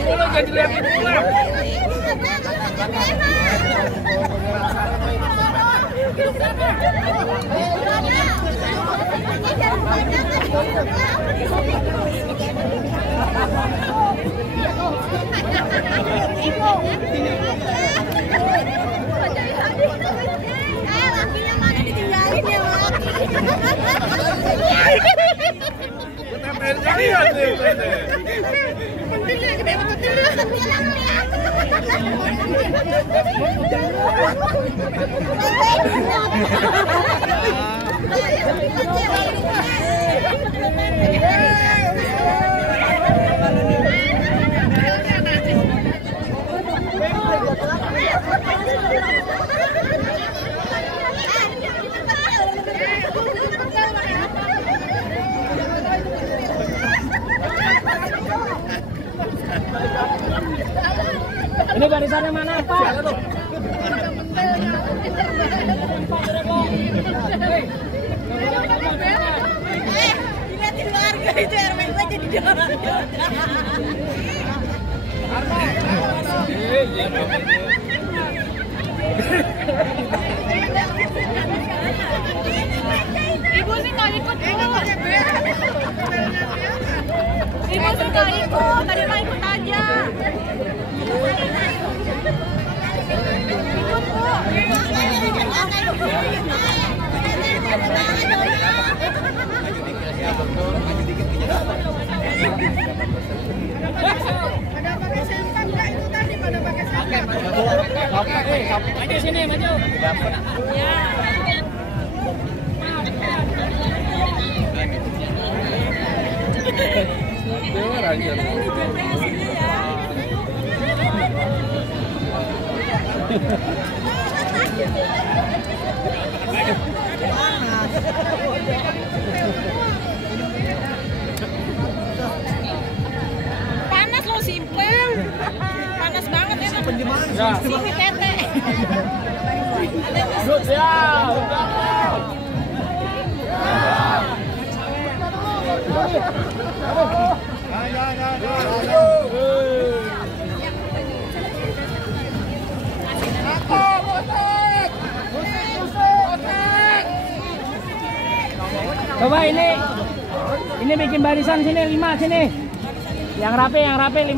mulu, jangan dilihatin mulu. Lakinya mana ditinggalin ya, laki. Pentilnya gede banget Ini barisannya mana, Pak? Dilihatin warga itu RW gue jadi jalan. Ibu sih nggak ikut, Bu. Ibu sih nggak ikut, tadi mau ikut aja. Ikut, Bu. Ada pakai sempak nggak itu tadi? Pada pakai sempak. Oke, maju sini, maju. Ya. Panas loh, simpel. Panas banget ya. Sini tete. Good, ya. Coba ini bikin barisan sini 5 sini. Yang rapi 5.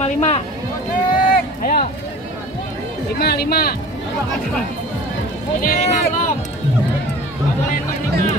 Ayo. 5. Ini 5 belum. Nggak boleh 5.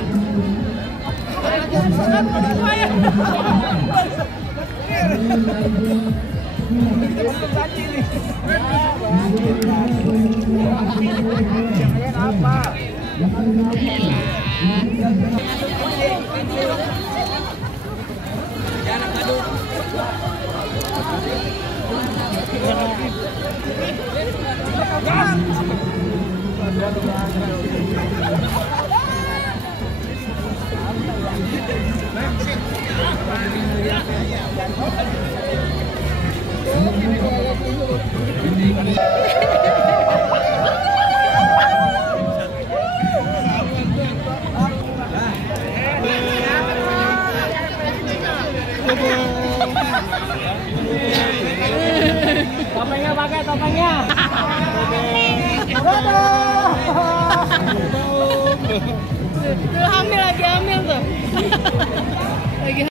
Topengnya pakai topengnya. Tuh hamil tuh.